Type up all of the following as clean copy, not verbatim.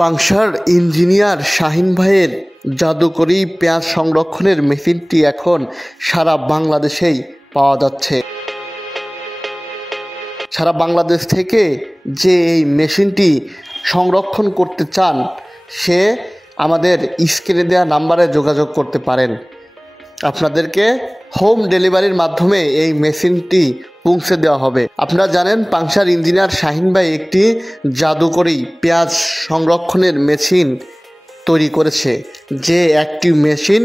পাংশার engineer Shahin ভাইয়ের জাদুকরি পেঁয়াজ সংরক্ষণের মেশিনটি এখন সারা বাংলাদেশেই পাওয়া যাচ্ছে। সারা বাংলাদেশ থেকে যে এই মেশিনটি সংরক্ষণ করতে চান সে আমাদের স্ক্রিনে দেওয়া নাম্বারে যোগাযোগ করতে পারেন। আপনাদেরকে হোম ডেলিভারির মাধ্যমে এই মেশিনটি পৌঁছে দেওয়া হবে। আপনারা জানেন পাংশার ইঞ্জিনিয়ার শাহিন ভাই একটি জাদুকরি পেঁয়াজ সংরক্ষণের মেশিন তৈরি করেছে, যে একটি মেশিন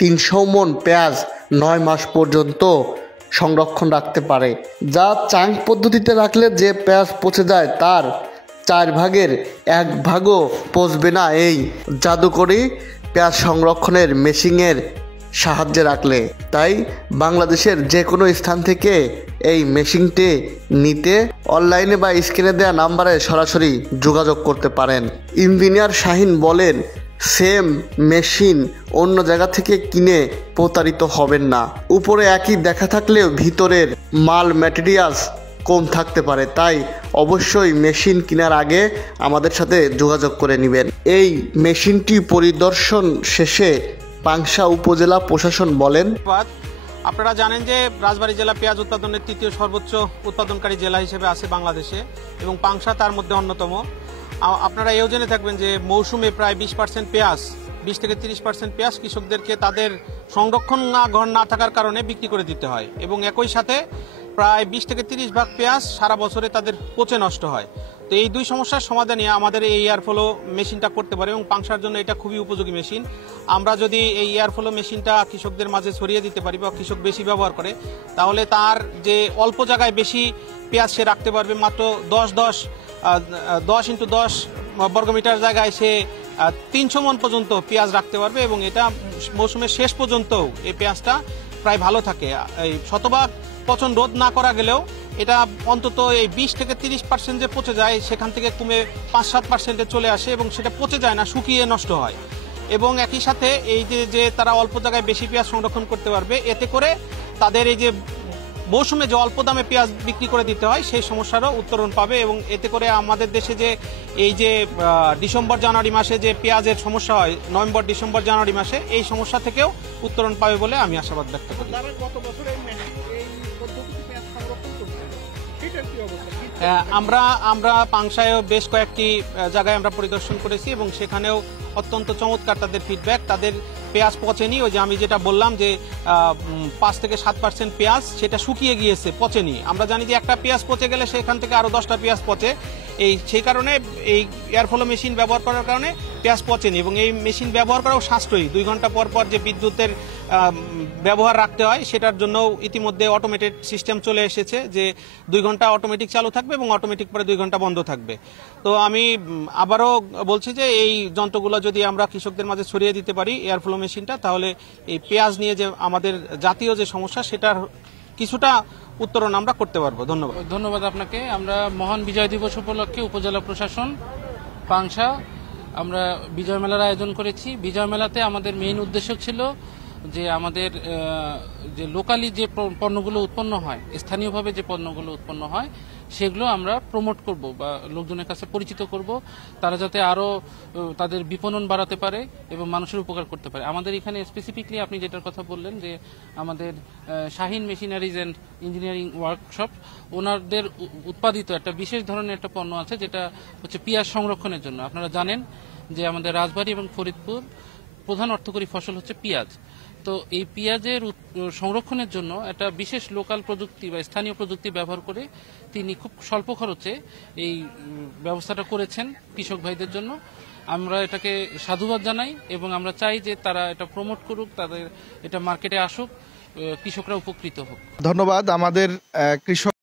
300 মণ পেঁয়াজ 9 মাস পর্যন্ত সংরক্ষণ রাখতে পারে, যা চাং পদ্ধতিতে রাখলে যে পেঁয়াজ পচে যায় তার 4 ভাগের 1 ভাগও পচবে না এই জাদুকরি পেঁয়াজ সংরক্ষণের মেশিনের সাহায্যে রাখলে। তাই বাংলাদেশের যে কোনো স্থান থেকে এই মেশিনটি নিতে অনলাইনে বা স্ক্রিনে দেওয়া নাম্বারে সরাসরি যোগাযোগ করতে পারেন। ইঞ্জিনিয়ার শাহিন বলেন, সেম মেশিন অন্য জায়গা থেকে কিনে প্রতারিত হবেন না। উপরে একই দেখা থাকলেও ভিতরের মাল ম্যাটেরিয়ালস কম থাকতে পারে, তাই অবশ্যই মেশিন কেনার আগে আমাদের সাথে যোগাযোগ করে নেবেন। এই মেশিনটি পরিদর্শন শেষে পাংশা উপজেলা প্রশাসন বলেন, আপনারা জানেন যে রাজবাড়ী জেলা পেঁয়াজ উৎপাদনের তৃতীয় সর্বোচ্চ উৎপাদনকারী জেলা হিসেবে আছে বাংলাদেশে এবং পাংশা তার মধ্যে অন্যতম। আপনারা এও জেনে থাকবেন যে মৌসুমে প্রায় 20% পেঁয়াজ 20 থেকে 30% পেঁয়াজ কৃষকদেরকে তাদের সংরক্ষণ ঘর না থাকার কারণে বিক্রি করে দিতে হয় এবং একই সাথে প্রায় 20 থেকে 30 ভাগ পেঁয়াজ সারা বছরে তাদের পচে নষ্ট হয়। তো এই দুই সমস্যার সমাধানে আমাদের এই এয়ারফ্লো মেশিনটা করতে পারে এবং পাংশার জন্য এটা খুবই উপযোগী মেশিন। আমরা যদি এই এয়ারফ্লো মেশিনটা কৃষকদের মাঝে ছড়িয়ে দিতে পারি বা কৃষক বেশি ব্যবহার করে, তাহলে তার যে অল্প জায়গায় বেশি পেঁয়াজ সে রাখতে পারবে। মাত্র 10 × 10 বর্গমিটার জায়গায় সে 300 মণ পর্যন্ত পেঁয়াজ রাখতে পারবে এবং এটা মৌসুমের শেষ পর্যন্ত এই পেঁয়াজটা প্রায় ভালো থাকে। এই শতভাগ পচন রোধ না করা গেলেও এটা অন্তত এই 20 থেকে 30% যে পচে যায় সেখান থেকে কমে 5-7% চলে আসে এবং সেটা পচে যায় না, শুকিয়ে নষ্ট হয়। এবং একই সাথে এই যে তারা অল্প জায়গায় বেশি পেঁয়াজ সংরক্ষণ করতে পারবে, এতে করে তাদের এই যে মৌসুমে যে অল্প দামে পেঁয়াজ বিক্রি করে দিতে হয় সেই সমস্যারও উত্তরণ পাবে এবং এতে করে আমাদের দেশে যে এই যে ডিসেম্বর জানুয়ারি মাসে যে পেঁয়াজের সমস্যা হয়, নভেম্বর ডিসেম্বর জানুয়ারি মাসে এই সমস্যা থেকেও উত্তরণ পাবে বলে আমি আশাবাদ ব্যক্ত করি। আমরা পাংশায়ও বেশ কয়েকটি জায়গায় আমরা পরিদর্শন করেছি এবং সেখানেও অত্যন্ত চমৎকার তাদের ফিডব্যাক। তাদের পেঁয়াজ পচেনি, ওই যে আমি যেটা বললাম যে 5 থেকে 7% পেঁয়াজ সেটা শুকিয়ে গিয়েছে, পচেনি। আমরা জানি যে একটা পেঁয়াজ পচে গেলে সেখান থেকে আরো 10টা পেঁয়াজ পচে, সেই কারণে এই এয়ারফ্লো মেশিন ব্যবহার করার কারণে পেঁয়াজ পচেনি এবং এই মেশিন ব্যবহার করাও সাশ্রয়ী। 2 ঘন্টা পর পর যে বিদ্যুতের ব্যবহার রাখতে হয় সেটার জন্য ইতিমধ্যে অটোমেটেড সিস্টেম চলে এসেছে, যে 2 ঘন্টা অটোমেটিক চালু থাকবে এবং অটোমেটিক পরে 2 ঘন্টা বন্ধ থাকবে। তো আমি আবারও বলছি যে এই যন্ত্রগুলো যদি আমরা কৃষকদের মাঝে ছড়িয়ে দিতে পারি এয়ারফ্লো মেশিনটা, তাহলে এই পেঁয়াজ নিয়ে যে আমাদের জাতীয় যে সমস্যা সেটার কিছুটা উত্তরণ আমরা করতে পারবো। ধন্যবাদ আপনাকে। আমরা মহান বিজয় দিবস উপলক্ষে উপজেলা প্রশাসন পাংশা আমরা বিজয় মেলার আয়োজন করেছি। বিজয় মেলাতে আমাদের মেইন উদ্দেশ্য ছিল যে আমাদের যে লোকালি যে পণ্যগুলো উৎপন্ন হয়, স্থানীয়ভাবে যে পণ্যগুলো উৎপন্ন হয় সেগুলো আমরা প্রমোট করব বা লোকজনের কাছে পরিচিত করব, তারা যাতে আরও তাদের বিপণন বাড়াতে পারে এবং মানুষের উপকার করতে পারে। আমাদের এখানে স্পেসিফিকলি আপনি যেটার কথা বললেন যে আমাদের Shaheen machineries and engineering workshop, ওনাদের উৎপাদিত একটা বিশেষ ধরনের একটা পণ্য আছে যেটা হচ্ছে পেঁয়াজ সংরক্ষণের জন্য। আপনারা জানেন যে আমাদের রাজবাড়ী এবং ফরিদপুর প্রধান অর্থকরী ফসল হচ্ছে পেঁয়াজ। তো এই পেঁয়াজের সংরক্ষণের জন্য একটা বিশেষ লোকাল প্রযুক্তি বা স্থানীয় প্রযুক্তি ব্যবহার করে তিনি খুব স্বল্প খরচে এই ব্যবস্থাটা করেছেন কৃষক ভাইদের জন্য। আমরা এটাকে সাধুবাদ জানাই এবং আমরা চাই যে তারা এটা প্রমোট করুক, তাদের এটা মার্কেটে আসুক, কৃষকরা উপকৃত হোক। ধন্যবাদ। আমাদের কৃষক